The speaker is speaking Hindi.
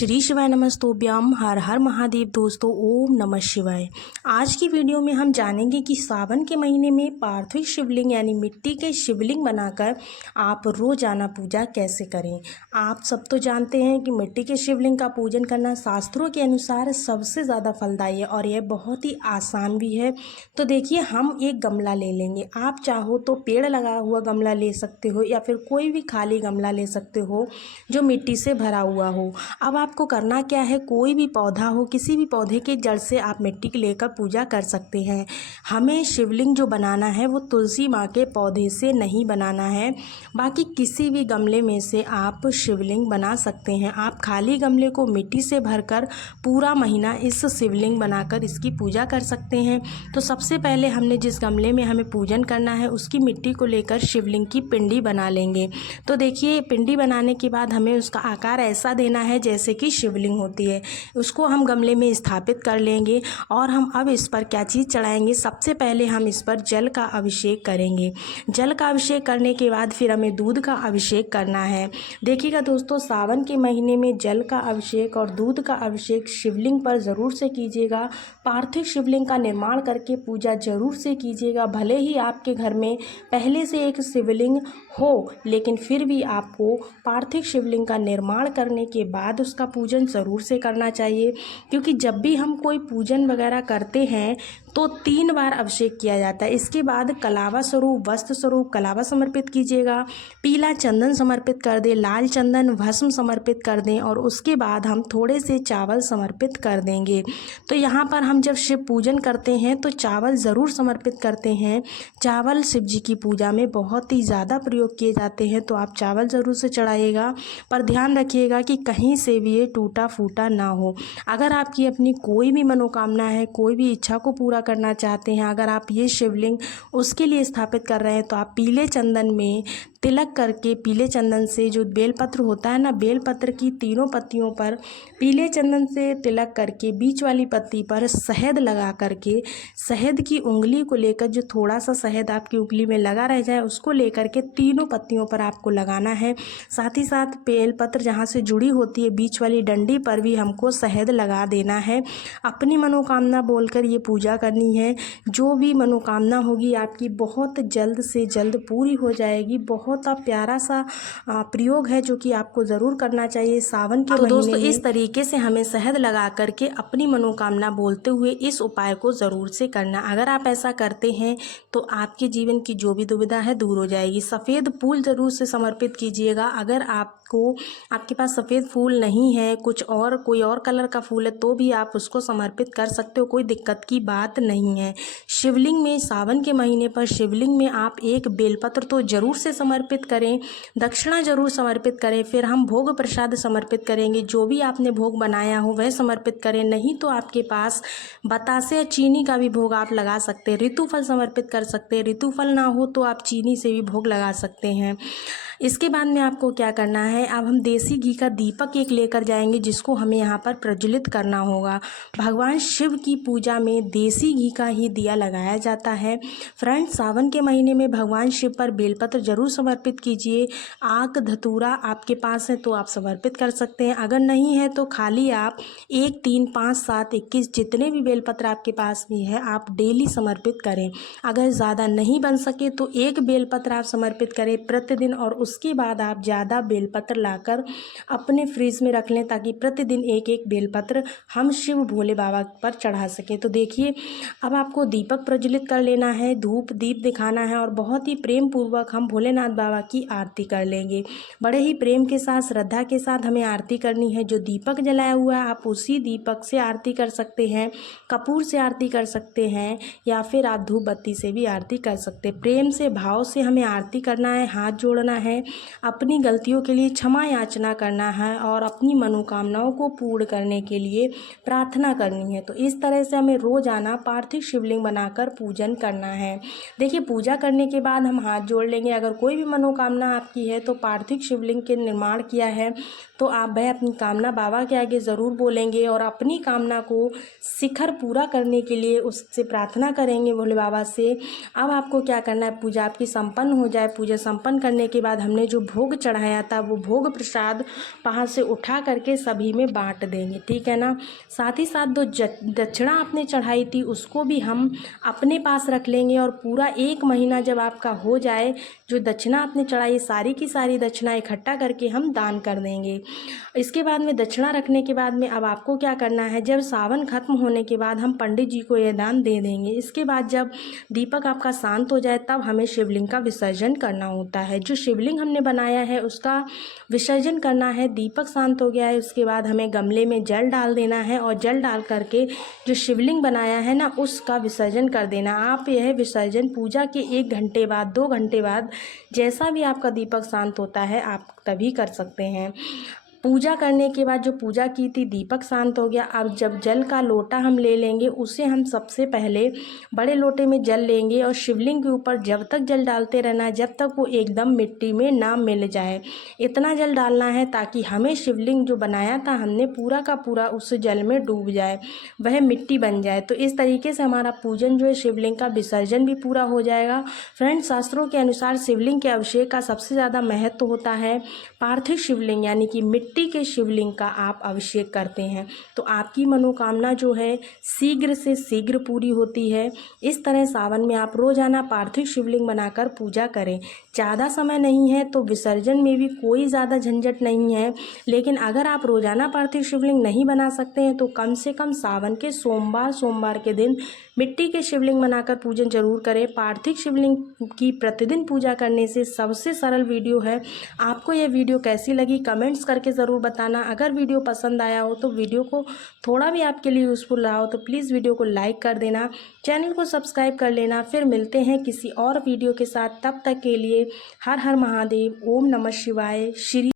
श्री शिवाय नमस्तोभ्यम। हर हर महादेव। दोस्तों, ओम नमः शिवाय। आज की वीडियो में हम जानेंगे कि सावन के महीने में पार्थिव शिवलिंग यानी मिट्टी के शिवलिंग बनाकर आप रोजाना पूजा कैसे करें। आप सब तो जानते हैं कि मिट्टी के शिवलिंग का पूजन करना शास्त्रों के अनुसार सबसे ज़्यादा फलदायी है और यह बहुत ही आसान भी है। तो देखिए, हम एक गमला ले लेंगे। आप चाहो तो पेड़ लगा हुआ गमला ले सकते हो या फिर कोई भी खाली गमला ले सकते हो जो मिट्टी से भरा हुआ हो। अब आपको करना क्या है, कोई भी पौधा हो, किसी भी पौधे के जड़ से आप मिट्टी लेकर पूजा कर सकते हैं। हमें शिवलिंग जो बनाना है वो तुलसी माँ के पौधे से नहीं बनाना है, बाकी किसी भी गमले में से आप शिवलिंग बना सकते हैं। आप खाली गमले को मिट्टी से भरकर पूरा महीना इस शिवलिंग बनाकर इसकी पूजा कर सकते हैं। तो सबसे पहले हमने जिस गमले में हमें पूजन करना है उसकी मिट्टी को लेकर शिवलिंग की पिंडी बना लेंगे। तो देखिए, पिंडी बनाने के बाद हमें उसका आकार ऐसा देना है जैसे कि शिवलिंग होती है। उसको हम गमले में स्थापित कर लेंगे और हम अब इस पर क्या चीज़ चढ़ाएंगे। सबसे पहले हम इस पर जल का अभिषेक करेंगे। जल का अभिषेक करने के बाद फिर हमें दूध का अभिषेक करना है। देखिएगा दोस्तों, सावन के महीने में जल का अभिषेक और दूध का अभिषेक शिवलिंग पर ज़रूर से कीजिएगा। पार्थिव शिवलिंग का निर्माण करके पूजा जरूर से कीजिएगा। भले ही आपके घर में पहले से एक शिवलिंग हो, लेकिन फिर भी आपको पार्थिव शिवलिंग का निर्माण करने के बाद उसका पूजन ज़रूर से करना चाहिए। क्योंकि जब भी हम कोई पूजन वगैरह करते हैं तो 3 बार अभिषेक किया जाता है। इसके बाद कलावा स्वरूप, वस्त्र स्वरूप कलावा समर्पित कीजिएगा, पीला चंदन समर्पित कर दें, लाल चंदन भस्म समर्पित कर दें और उसके बाद हम थोड़े से चावल समर्पित कर देंगे। तो यहाँ पर हम जब शिव पूजन करते हैं तो चावल ज़रूर समर्पित करते हैं। चावल शिव जी की पूजा में बहुत ही ज़्यादा प्रयोग किए जाते हैं, तो आप चावल ज़रूर से चढ़ाइएगा। पर ध्यान रखिएगा कि कहीं से भी ये टूटा फूटा ना हो। अगर आपकी अपनी कोई भी मनोकामना है, कोई भी इच्छा को पूरा करना चाहते हैं, अगर आप ये शिवलिंग उसके लिए स्थापित कर रहे हैं तो आप पीले चंदन में तिलक करके, पीले चंदन से जो बेलपत्र होता है ना, बेलपत्र की तीनों पत्तियों पर पीले चंदन से तिलक करके बीच वाली पत्ती पर शहद लगा करके, शहद की उंगली को लेकर, जो थोड़ा सा शहद आपकी उंगली में लगा रह जाए उसको लेकर के तीनों पत्तियों पर आपको लगाना है। साथ ही साथ बेलपत्र जहाँ से जुड़ी होती है बीच वाली डंडी पर भी हमको शहद लगा देना है। अपनी मनोकामना बोलकर ये पूजा करनी है। जो भी मनोकामना होगी आपकी बहुत जल्द से जल्द पूरी हो जाएगी। बहुत प्यारा सा प्रयोग है जो कि आपको ज़रूर करना चाहिए सावन के महीने में। दोस्तों, इस तरीके से हमें शहद लगा करके अपनी मनोकामना बोलते हुए इस उपाय को ज़रूर से करना। अगर आप ऐसा करते हैं तो आपके जीवन की जो भी दुविधा है दूर हो जाएगी। सफ़ेद फूल ज़रूर से समर्पित कीजिएगा। अगर आपके पास सफ़ेद फूल नहीं है, कुछ और कोई और कलर का फूल है तो भी आप उसको समर्पित कर सकते हो, कोई दिक्कत की बात नहीं है। शिवलिंग में सावन के महीने पर शिवलिंग में आप एक बेलपत्र तो ज़रूर से समर्पित करें, दक्षिणा ज़रूर समर्पित करें। फिर हम भोग प्रसाद समर्पित करेंगे। जो भी आपने भोग बनाया हो वह समर्पित करें। नहीं तो आपके पास बतासे या चीनी का भी भोग आप लगा सकते हैं। ऋतुफल समर्पित कर सकते हैं। ऋतुफल ना हो तो आप चीनी से भी भोग लगा सकते हैं। इसके बाद में आपको क्या करना है, अब हम देसी घी का दीपक एक लेकर जाएंगे जिसको हमें यहाँ पर प्रज्वलित करना होगा। भगवान शिव की पूजा में देसी घी का ही दिया लगाया जाता है। फ्रेंड्स, सावन के महीने में भगवान शिव पर बेलपत्र जरूर समर्पित कीजिए। आक धतूरा आपके पास है तो आप समर्पित कर सकते हैं। अगर नहीं है तो खाली आप 1, 3, 5, 7, 21 जितने भी बेलपत्र आपके पास भी है आप डेली समर्पित करें। अगर ज़्यादा नहीं बन सके तो एक बेलपत्र आप समर्पित करें प्रतिदिन, और उसके बाद आप ज़्यादा बेलपत्र लाकर अपने फ्रिज में रख लें ताकि प्रतिदिन एक एक बेलपत्र हम शिव भोले बाबा पर चढ़ा सकें। तो देखिए, अब आपको दीपक प्रज्वलित कर लेना है, धूप दीप दिखाना है और बहुत ही प्रेम पूर्वक हम भोलेनाथ बाबा की आरती कर लेंगे। बड़े ही प्रेम के साथ, श्रद्धा के साथ हमें आरती करनी है। जो दीपक जलाया हुआ है आप उसी दीपक से आरती कर सकते हैं, कपूर से आरती कर सकते हैं या फिर आप धूप बत्ती से भी आरती कर सकते हैं। प्रेम से, भाव से हमें आरती करना है, हाथ जोड़ना है, अपनी गलतियों के लिए क्षमा याचना करना है और अपनी मनोकामनाओं को पूर्ण करने के लिए प्रार्थना करनी है। तो इस तरह से हमें रोजाना पार्थिव शिवलिंग बनाकर पूजन करना है। देखिए, पूजा करने के बाद हम हाथ जोड़ लेंगे। अगर कोई भी मनोकामना आपकी है तो पार्थिव शिवलिंग के निर्माण किया है तो आप वह अपनी कामना बाबा के आगे ज़रूर बोलेंगे और अपनी कामना को शिखर पूरा करने के लिए उससे प्रार्थना करेंगे भोले बाबा से। अब आपको क्या करना है, पूजा आपकी संपन्न हो जाए, पूजा संपन्न करने के बाद हमने जो भोग चढ़ाया था वो भोग प्रसाद वहाँ से उठा करके सभी में बांट देंगे, ठीक है ना। साथ ही साथ जो दक्षिणा आपने चढ़ाई थी उसको भी हम अपने पास रख लेंगे और पूरा 1 महीना जब आपका हो जाए, जो दक्षिणा आपने चढ़ाई सारी की सारी दक्षिणा इकट्ठा करके हम दान कर देंगे। इसके बाद में दक्षिणा रखने के बाद में अब आपको क्या करना है, जब सावन खत्म होने के बाद हम पंडित जी को ये दान दे देंगे। इसके बाद जब दीपक आपका शांत हो जाए तब हमें शिवलिंग का विसर्जन करना होता है। जो शिवलिंग हमने बनाया है उसका विसर्जन करना है। दीपक शांत हो गया है, उसके बाद हमें गमले में जल डाल देना है और जल डाल करके जो शिवलिंग बनाया है ना उसका विसर्जन कर देना। आप यह विसर्जन पूजा के 1 घंटे बाद 2 घंटे बाद जैसा भी आपका दीपक शांत होता है आप तभी कर सकते हैं। पूजा करने के बाद जो पूजा की थी दीपक शांत हो गया। अब जब जल का लोटा हम ले लेंगे उसे हम सबसे पहले बड़े लोटे में जल लेंगे और शिवलिंग के ऊपर जब तक जल डालते रहना है जब तक वो एकदम मिट्टी में ना मिल जाए। इतना जल डालना है ताकि हमें शिवलिंग जो बनाया था हमने पूरा का पूरा उस जल में डूब जाए, वह मिट्टी बन जाए। तो इस तरीके से हमारा पूजन जो है शिवलिंग का विसर्जन भी पूरा हो जाएगा। फ्रेंड्स, शास्त्रों के अनुसार शिवलिंग के अभिषेक का सबसे ज़्यादा महत्व होता है। पार्थिव शिवलिंग यानी कि मिट्टी के शिवलिंग का आप अभिषेक करते हैं तो आपकी मनोकामना जो है शीघ्र से शीघ्र पूरी होती है। इस तरह सावन में आप रोजाना पार्थिव शिवलिंग बनाकर पूजा करें। ज़्यादा समय नहीं है तो विसर्जन में भी कोई ज़्यादा झंझट नहीं है, लेकिन अगर आप रोजाना पार्थिव शिवलिंग नहीं बना सकते हैं तो कम से कम सावन के सोमवार के दिन मिट्टी के शिवलिंग बनाकर पूजन जरूर करें। पार्थिव शिवलिंग की प्रतिदिन पूजा करने से सबसे सरल वीडियो है। आपको यह वीडियो कैसी लगी कमेंट्स करके ज़रूर बताना। अगर वीडियो पसंद आया हो तो वीडियो को थोड़ा भी आपके लिए यूज़फुल रहा हो तो प्लीज़ वीडियो को लाइक कर देना, चैनल को सब्सक्राइब कर लेना। फिर मिलते हैं किसी और वीडियो के साथ, तब तक के लिए हर हर महादेव, ओम नमः शिवाय। श्री